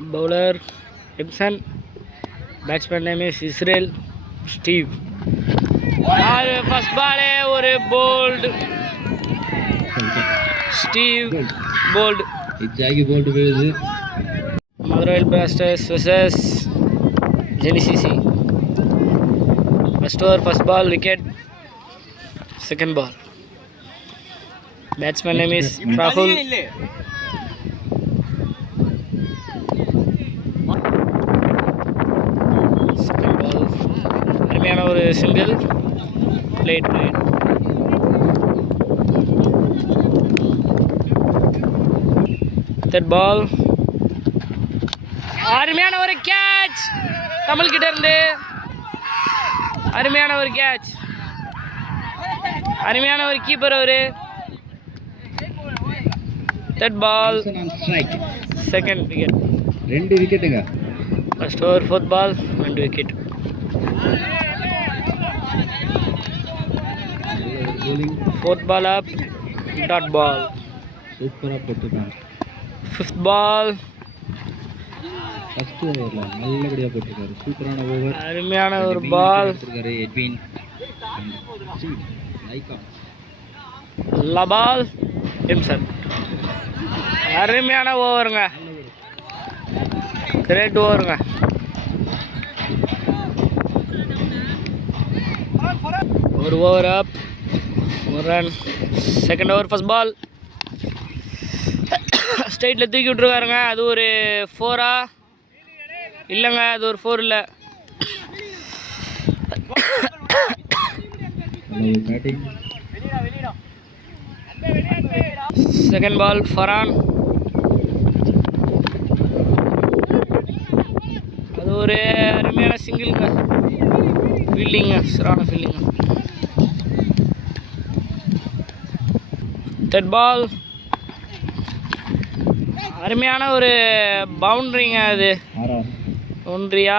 Bowler Ibsen. Batsman name is Israel Steve. First ball or a bold. Steve bold. bold Madurai Blasters versus Genesis. First over, first ball, wicket. Second ball. Batsman name is Rahul. Second ball. அருமையான ஒரு single. Played. Third ball. அருமையான ஒரு catch Kamal கிட்ட இருந்து. அருமையான ஒரு catch. அருமையான ஒரு கீப்பர் அவரு. Third ball. Second wicket. 2 விக்கெட்டுங்க. First over, fourth ball, 2 wicket. Fourth ball up, dot ball. சூப்பரா போட்டுட்டாங்க. Fifth ball. ஃபர்ஸ்ட் ஓவர்ல நல்லபடியா போட்டுட்டாரு. சூப்பரான ஓவர். அருமையான ஒரு பால். Edwin Lyca. லபால் இம்சன். அருமையான ஓவருங்க. கிரேட் ஓவருங்க. ஒரு ஓவர் அப், ஒரு run. Second over, first ball. ஸ்ட்ரைட்டில் தூக்கி விட்ருக்காருங்க. அது ஒரு 4-ஆ? இல்லைங்க, அது ஒரு 4 இல்லை. செகண்ட் பால், ஃபரான். அது ஒரு அருமையான சிங்கிள்ங்க. ஃபீல்டிங்க, சிறான ஃபீல்டிங்க. தேர்ட் பால். அருமையான ஒரு பவுண்ட்ரிங்க. அது பவுண்ட்ரியா?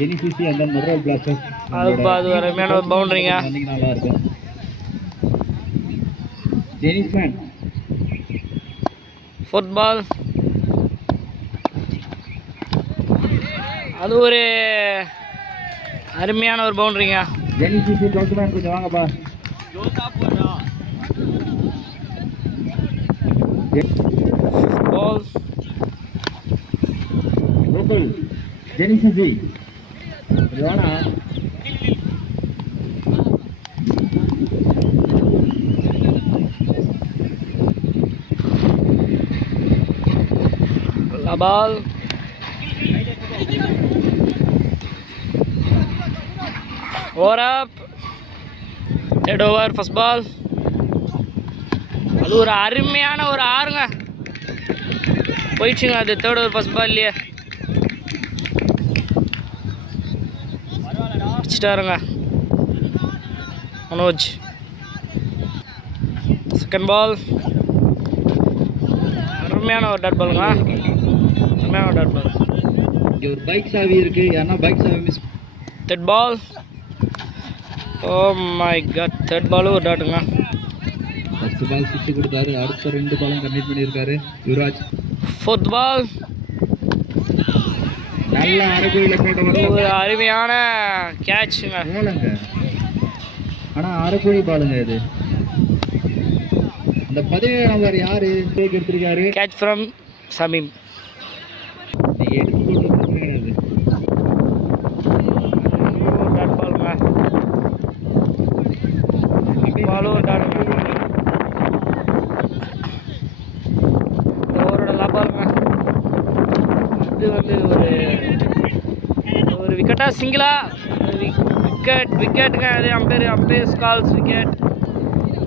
ஜெனிசிசி அந்த மதுரை பிளாஸ்டர்ஸ். அது அருமையான ஒரு பவுண்ட்ரிங்க. நல்லா இருக்கும். ஜெனிஸ்மேன். Fourth ball. அது ஒரு அருமையான ஒரு பவுண்ட்ரிங்க. ஜெனிசிசி டோட்டல் கொஞ்சம் வாங்கப்பா. பால். லோக்கல் ஜெனிசிசி வாடா. Ball. Over up. Head over, first ball. அது ஒரு அருமையான ஒரு ஆறுங்க. போயிடுச்சுங்க அது தேர்ட் ஓவர் ஃபர்ஸ்ட் பால்லையே. அடிச்சிட்டாருங்க மனோஜ். Second ball. அருமையான ஒரு டாட் பாலுங்க. அருமையான ஒரு டாட் பால். இங்கே ஒரு பைக் சாவி இருக்கு. யாரா பைக் சாவி miss. Third ball. Oh my god, third பாலும் ஒரு டாட்டுங்க. ஃபர்ஸ்ட் பால் சுற்றி கொடுத்தாரு. அடுத்த 2 பாலும் கம்ப்ளீட் பண்ணியிருக்காரு யுவராஜ். ஃபோர்த் பால். நல்ல அரைக்குழியில் போட்ட ஒரு அருமையான கேட்சுங்க. போலங்க, ஆனால் அரைக்குழி பாலுங்க இது. அந்த 17 நம்பர் யாரு எடுத்திருக்காரு? Catch from Shamim. இது வந்து ஒரு விக்கெட்டா சிங்கிளா? விக்கெட்டுங்க. அது அம்பேர் கால்ஸ் விக்கெட்.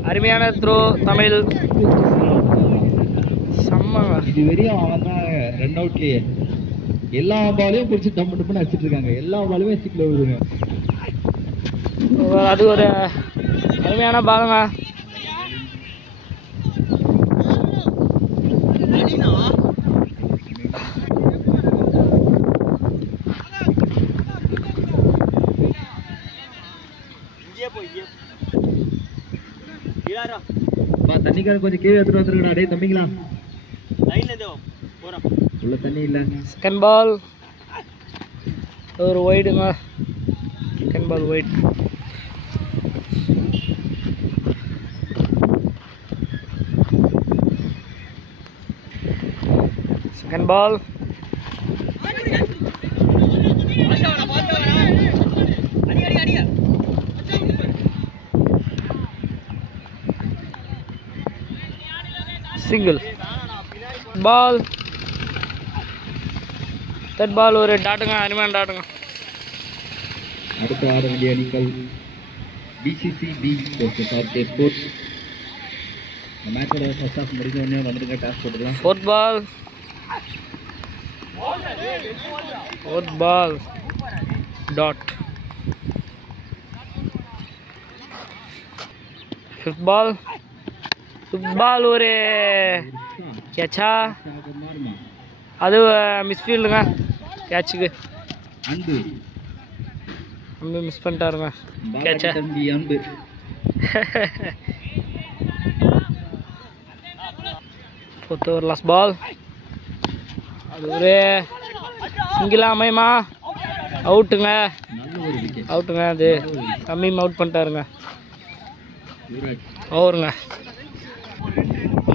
அருமையான த்ரோ தமிழ். செம்மங்க. இது வரையும் அவன் தான் 2 அவுட்லேயே எல்லா பாலையும் பிடிச்சி டம்னு அடிச்சிட்டு இருக்காங்க. எல்லா பாலுமே சிக்ல விடுங்க. அது ஒரு அருமையான பாலுங்க. தண்ணிக்கார கொஞ்சம் கீழே எடுத்துட்டு வந்துருக்கா. டே தம்பிங்களா, உள்ள தண்ணி இல்லை. செகண்ட் பால் ஒரு ஒய்டுங்க. Second ball wide. Second ball single. Ball third ball ஒரு டாட்டுங்க, அருமையான டாட்டுங்க. அடுத்த ஆட வேண்டிய அணிகள் BCCB ஆர்கே ஸ்போர்ட்ஸ். இந்த மேட்சோட ஃபர்ஸ்ட் ஹாஃப் முடிஞ்ச உடனே வந்துருங்க, டாஸ் போட்டுக்கலாம். Fourth ball dot. Fifth ball ஒரு கேட்சா, அது மிஸ்ஃபீல்டுங்க. கேட்சுக்கு அன்பு மிஸ் பண்ணிட்டாருங்க கேட்சா. தம்பி அன்பு. ஃபோர்த் ஓவர் லாஸ்ட் பால், அது ஒரு சிங்கிளாக அமையுமா? அவுட்டுங்க, நல்ல ஒரு விக்கெட். அவுட்டுங்க. அது கம்மியும் அவுட் பண்ணிட்டாருங்க. ஓவருங்க.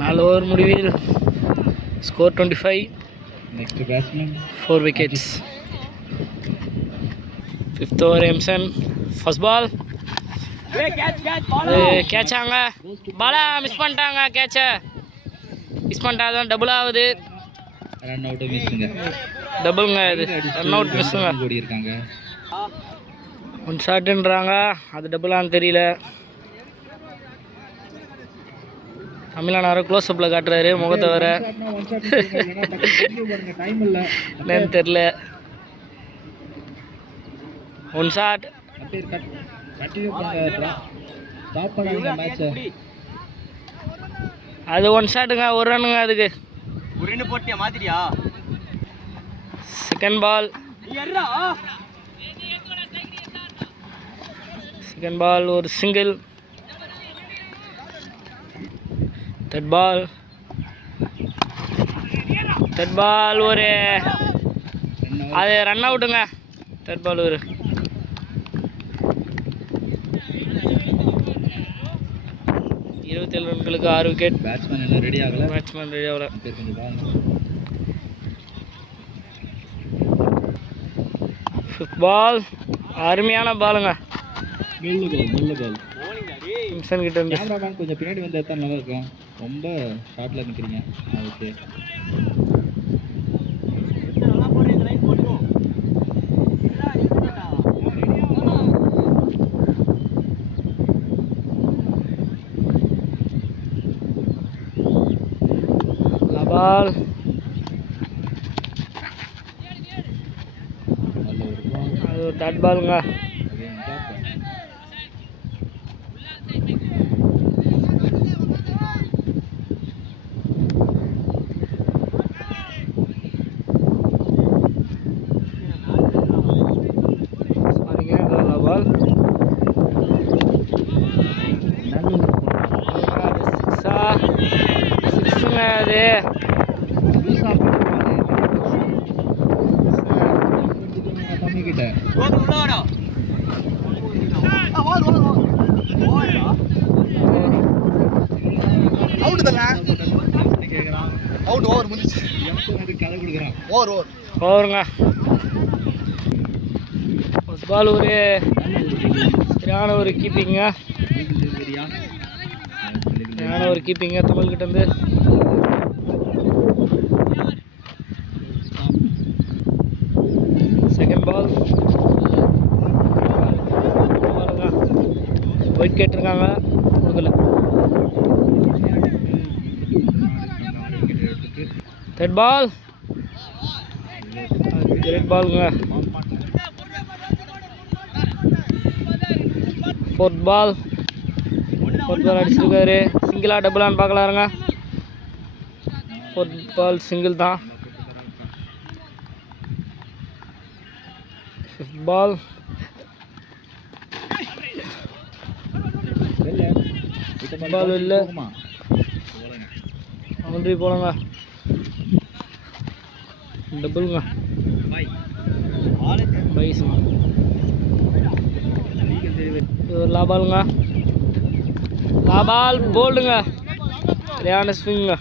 4 ஓவர் முடிவில் score 25. Next batsman 4 wickets. 5th over எம்சன். ஃபர்ஸ்ட் பால் கேட்சாங்க. பாலா மிஸ் பண்ணிட்டாங்க, கேட்சை மிஸ் பண்ணிட்டாதான் டபுள் ஆகுது. ரன் அவுட் மிஸ்ஸுங்க. டபுளுங்க, இது ரன் அவுட் மிஸ்ஸுங்க. ஓடி இருக்காங்க. 1 ஷாட்டுன்றாங்க, அது டபுளான்னு தெரியல. தமிழ்நாடு க்ளோஸ் அப்பில் காட்டுறாரு முகத்தை வர. என்னன்னு தெரில. 1 ஷாட். அது 1 ஷாட்டுங்க, 1 ரன்னுங்க. அதுக்கு செகண்ட் பால் ஒரு சிங்கிள். தேர்ட் பால் ஒரு அது ரன் அவுட்டுங்க. தேர்ட் பால் ஒரு 27 ரன்களுக்கு 6 விக்கெட். பேட்ஸ்மேன் எல்லாம் ரெடி ஆகல. பேட்ஸ்மேன் ரெடி ஆகல. ஃபிஃப்த் பால் அருமையான பாலுங்க. நல்ல பால். கிம்சன் கிட்ட இருந்து. கேமராமேன் கொஞ்சம் பின்னாடி வந்து எடுத்தா நல்லா இருக்கும். ரொம்ப ஷார்ட்ல நிக்கிறீங்க. ஓகே. பால் அது ஒரு டாட் பாலுங்க. பால் சிக்ஸுங்க. அது ஓவருங்க. ஃபர்ஸ்ட் பால் ஒரு சரியான ஒரு கீப்பிங்க. சரியான ஒரு கீப்பிங்க தமிழ்கிட்ட இருந்து. செகண்ட் பால் ஒயிட் கேட்டிருக்காங்க, கொடுக்கல. தேர்ட் பால் கிரேட் பாலுங்க. ஃபோர்த் பால் அடிச்சிருக்காரு. சிங்கிளா டபுளான்னு பார்க்கலாருங்க. ஃபோர்த் பால் சிங்கிள் தான். ஃபிஃப்த் பால் இல்லை, பவுண்டரி போலங்க. டபுள்ங்க பாய் பைஸுங்க இது ஒரு லாபாலுங்க லாபால் போல்டுங்க சரியான ஸ்விங்க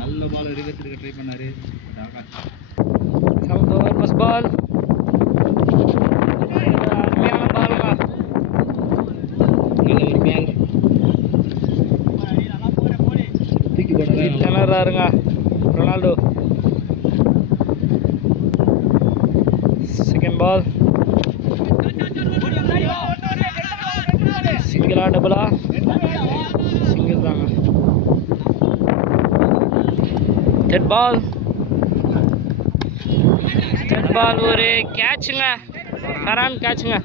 நல்ல பால் ரிவர்ஸ் எடுக்க ட்ரை பண்ணாரு செவன்த் ஓவர் ஃபர்ஸ்ட் பால் அருமையான பாலுங்க நல்ல ஒரு பால் தூக்கி போடுறாரு திணறாருங்க ரொனால்டோ செகண்ட் பால் சிங்கிளா டபுளா சிங்கிள் தாங்க தேர்ட் பால் ஒரு கேட்சுங்க ஃபரான் கேட்சுங்க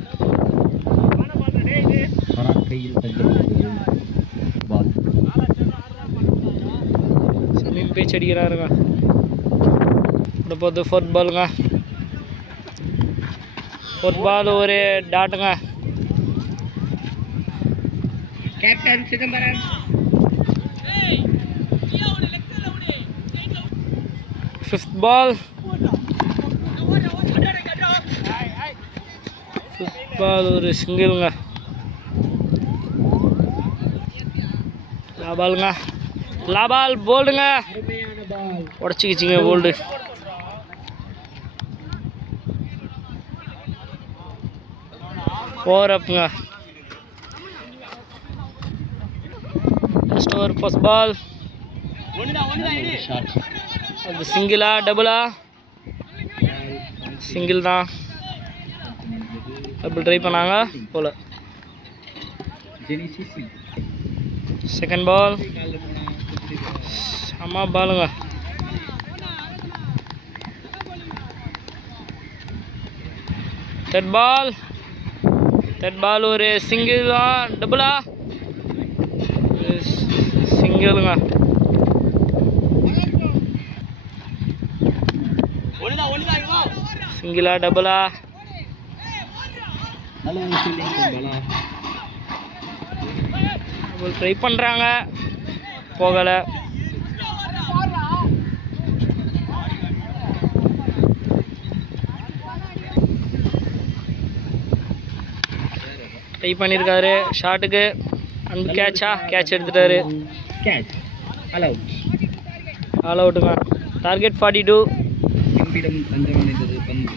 ஃபரான் கையில் தஞ்சம் பால் சமீம் பேச்சு அடிக்கிறாருங்க இப்போ போது ஃபோர்த் பாலுங்க ஃபோர்த் பால் ஒரு டாட்டுங்க கேப்டன் சிதம்பரம் ஃபிஃப்த் பால் ஒரு சிங்கிள்ங்க லாபாலுங்க லாபால் போல்டுங்க உடச்சிக்கிச்சிங்க போல்டு ஓவர் அப்புங்க லாஸ்ட் ஓவர் ஃபர்ஸ்ட் பால் அது சிங்கிளா டபுளா சிங்கிள் தான் டபுள் ட்ரை பண்ணாங்க போல செகண்ட் பால் செம்ம பாலுங்க தேர்ட் பால் ஒரு சிங்கிள் தான் டபுளா சிங்கிளுங்க சிங்கிளா டபுளா டபுள் ட்ரை பண்ணுறாங்க போகலை ட்ரை பண்ணியிருக்காரு ஷாட்டுக்கு அந்த கேட்ச் எடுத்துட்டாரு ஆல் அவுட்டுங்க டார்கெட் 42 எம்பிடம் தஞ்சம் அடைந்தது பந்து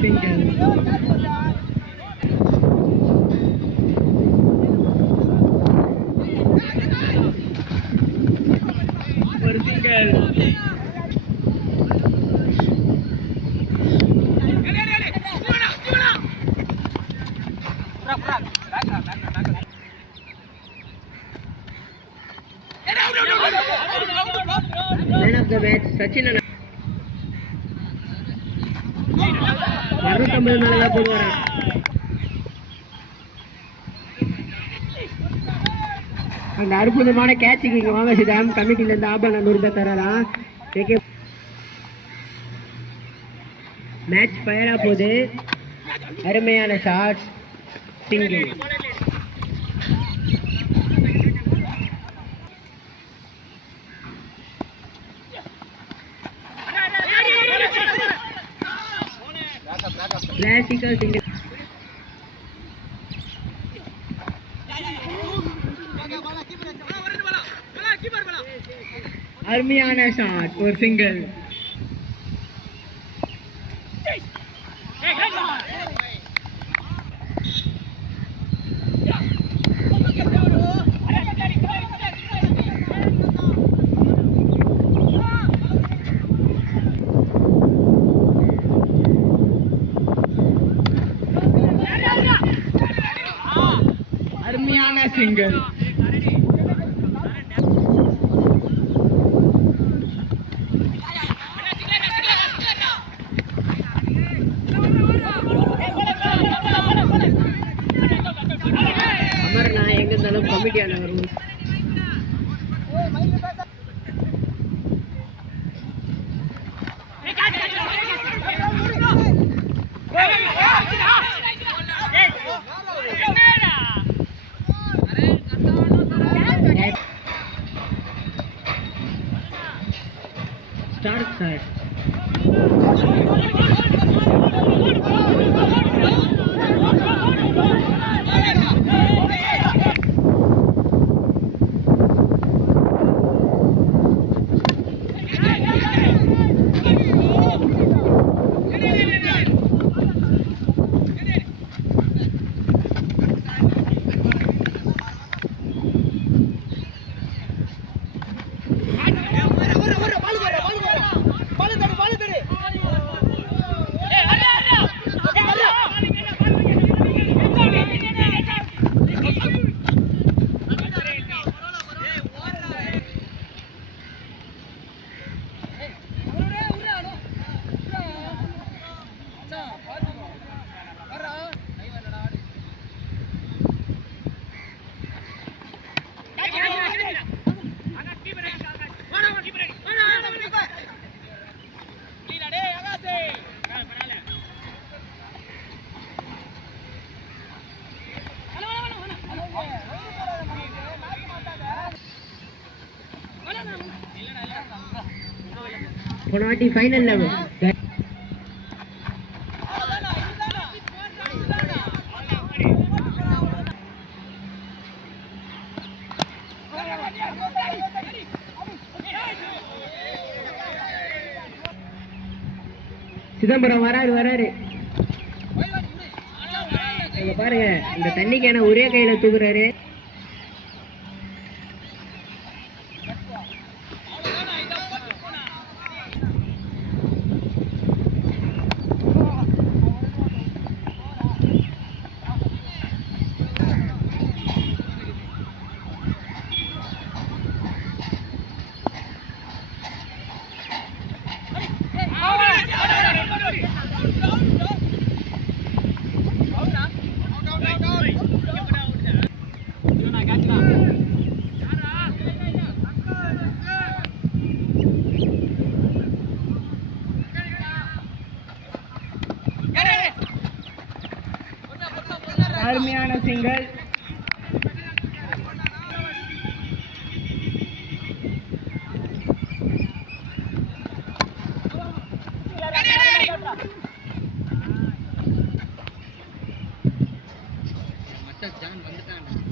சிங்கிள். ஒரு single. Man of the match Sachin அண்ணா. 250 மேல தான் போடுவாரா. அந்த அற்புதமான கேட்சுக்கு இங்க வாங்க சிதாம். கமிட்டில இருந்து ஆபரண 100 ரூபாய் தரலாம். மேட்ச் ஃபயரா போகுது. அருமையான ஷாட். சிங்கிள். Classical single. அருமையான ஷாட். ஒரு சிங்கிள். அருமையான சிங்கிள். அமர் நான் எங்க இருந்தாலும் கமிட்டியான வரும். Start sir. போன வாட்டி ஃபைனல் லெவல். சிதம்பரம் வராரு. இங்க பாருங்க, இந்த தண்ணி கேன ஒரே கையில தூக்குறாரு. அருமையான சிங்கிள். ஜான் வந்துட்டாங்க.